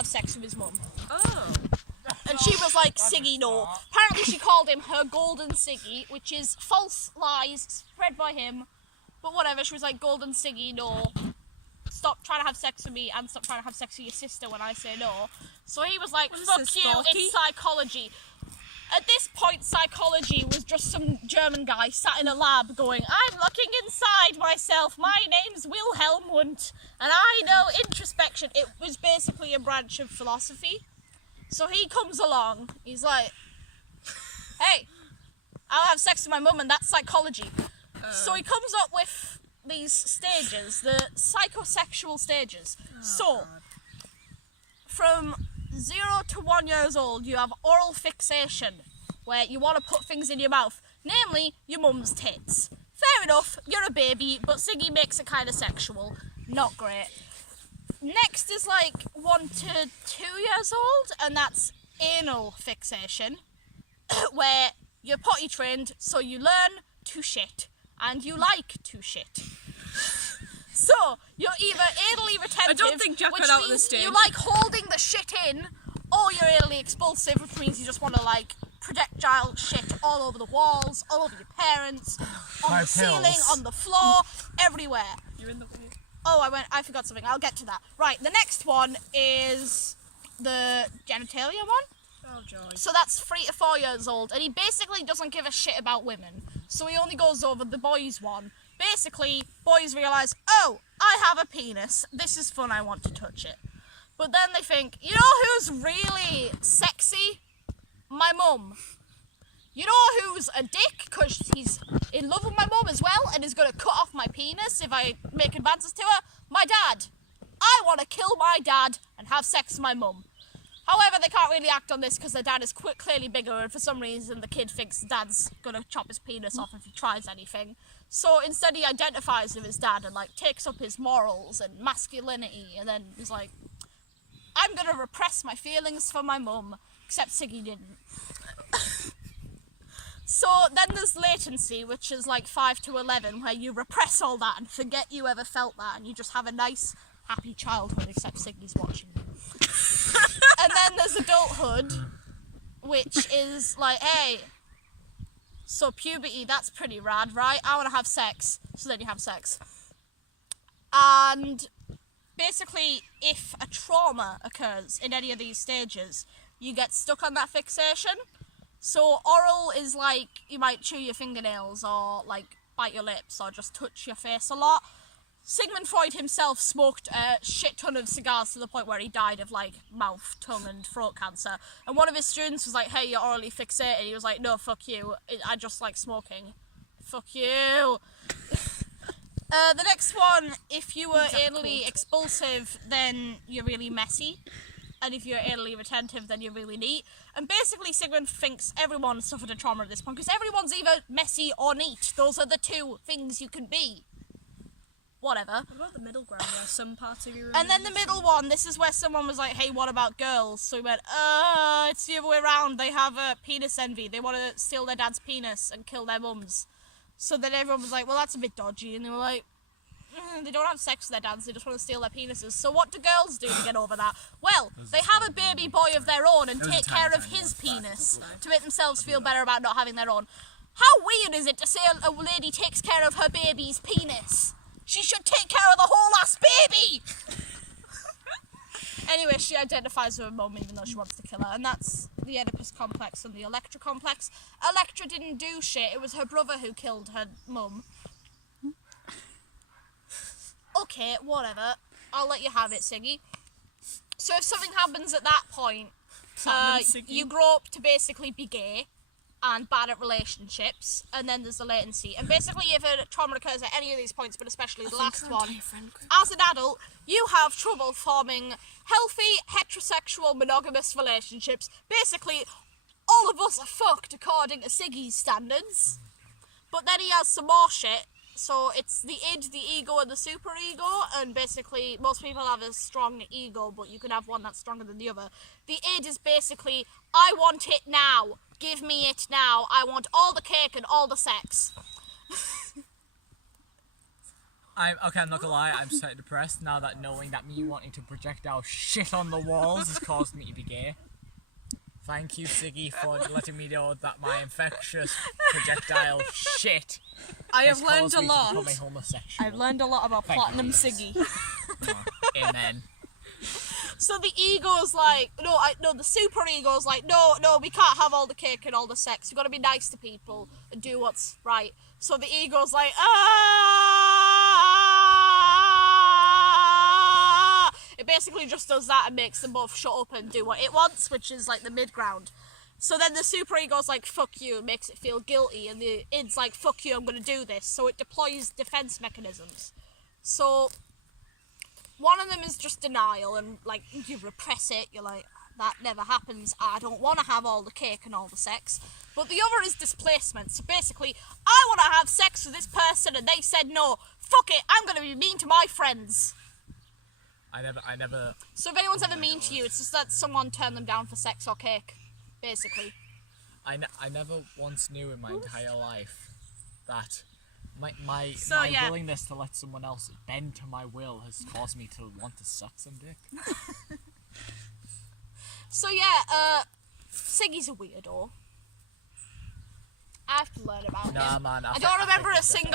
have sex with his mum. Oh. And she was like, Siggy, no. Apparently she called him her golden Siggy, which is false lies spread by him. But whatever, she was like, golden Siggy, no. Stop trying to have sex with me and stop trying to have sex with your sister when I say no. So he was like, fuck you, it's psychology. At this point, psychology was just some German guy sat in a lab going, I'm looking inside myself, my name's Wilhelm Wundt, and I know introspection. It was basically a branch of philosophy. So he comes along, he's like, hey, I'll have sex with my mum and that's psychology. So he comes up with these stages, the psychosexual stages. From 0 to 1 years old, you have oral fixation, where you want to put things in your mouth, namely your mum's tits. Fair enough, you're a baby, but Siggy makes it kind of sexual. Not great. Next is like 1 to 2 years old, and that's anal fixation, where you're potty trained, so you learn to shit, and you like to shit. So, you're either anally retentive, I don't think Jack which got out of means the stage. you like holding the shit in, or you're anally expulsive, which means you just want to like projectile shit all over the walls, all over your parents, on the ceiling, on the floor, everywhere. You're in the way. Oh, I forgot something. I'll get to that. Right, the next one is the genitalia one. Oh, joy. So that's 3 to 4 years old, and he basically doesn't give a shit about women. So he only goes over the boys one. Basically, boys realise, oh, I have a penis. This is fun, I want to touch it. But then they think, you know who's really sexy? My mum. You know who's a dick? Because he's in love with my mum as well and is going to cut off my penis if I make advances to her? My dad. I want to kill my dad and have sex with my mum. However, they can't really act on this because their dad is clearly bigger, and for some reason the kid thinks the dad's going to chop his penis off if he tries anything. So instead he identifies with his dad and like takes up his morals and masculinity, and then he's like, I'm going to repress my feelings for my mum, except Siggy didn't. So then there's latency, which is like 5 to 11, where you repress all that and forget you ever felt that, and you just have a nice, happy childhood, except Siggy's watching you. And then there's adulthood, which is like, hey, so puberty, that's pretty rad, right? I want to have sex. So then you have sex. And basically, if a trauma occurs in any of these stages, you get stuck on that fixation. So oral is like, you might chew your fingernails or like bite your lips or just touch your face a lot. Sigmund Freud himself smoked a shit ton of cigars to the point where he died of like mouth, tongue and throat cancer. And one of his students was like, hey, you're orally fixated. He was like, no, fuck you. I just like smoking. Fuck you. The next one, if you were anally expulsive, then you're really messy. And if you're anally retentive, then you're really neat. And basically, Sigmund thinks everyone suffered a trauma at this point, because everyone's either messy or neat. Those are the two things you can be. Whatever. What about the middle ground where some parts of you... And then the middle one, this is where someone was like, hey, what about girls? So we went, it's the other way around. They have a penis envy. They want to steal their dad's penis and kill their mums. So then everyone was like, well, that's a bit dodgy. And they were like, they don't have sex with their dads, they just want to steal their penises. So what do girls do to get over that? Well, they have a baby boy of their own and take care of his penis to make themselves feel better about not having their own. How weird is it to say a lady takes care of her baby's penis? She should take care of the whole ass baby! Anyway, she identifies with her mum even though she wants to kill her, and that's the Oedipus complex and the Electra complex. Electra didn't do shit, it was her brother who killed her mum. Okay, whatever. I'll let you have it, Siggy. So if something happens at that point, you grow up to basically be gay and bad at relationships, and then there's the latency. And basically, if a trauma occurs at any of these points, but especially the last one, as an adult, you have trouble forming healthy, heterosexual, monogamous relationships. Basically, all of us are fucked according to Siggy's standards. But then he has some more shit. So it's the id, the ego, and the superego, and basically most people have a strong ego, but you can have one that's stronger than the other. The id is basically, I want it now, give me it now, I want all the cake and all the sex. I'm not gonna lie, I'm slightly depressed now that knowing that me wanting to projectile shit on the walls has caused me to be gay. Thank you, Siggy, for letting me know that my infectious projectile shit I has have learned caused a me lot. to become a homosexual. I've learned a lot about Thank Platinum you. Siggy. Amen. So the ego's like, no, the super ego's like, no, we can't have all the cake and all the sex. We've got to be nice to people and do what's right. So the ego's like, ah! It basically just does that and makes them both shut up and do what it wants, which is like the mid ground. So then the super ego's like, fuck you, and makes it feel guilty, and the id's like, fuck you, I'm gonna do this. So it deploys defense mechanisms. So one of them is just denial, and like you repress it, you're like, that never happens, I don't want to have all the cake and all the sex. But the other is displacement. So basically, I want to have sex with this person and they said no, fuck it, I'm going to be mean to my friends. I never. So if anyone's ever mean to you, it's just that someone turned them down for sex or cake, basically. I never once knew in my entire life that my yeah. willingness to let someone else bend to my will has caused me to want to suck some dick. So yeah, Siggy's a weirdo. I have to learn about him. Nah, man. I don't remember a single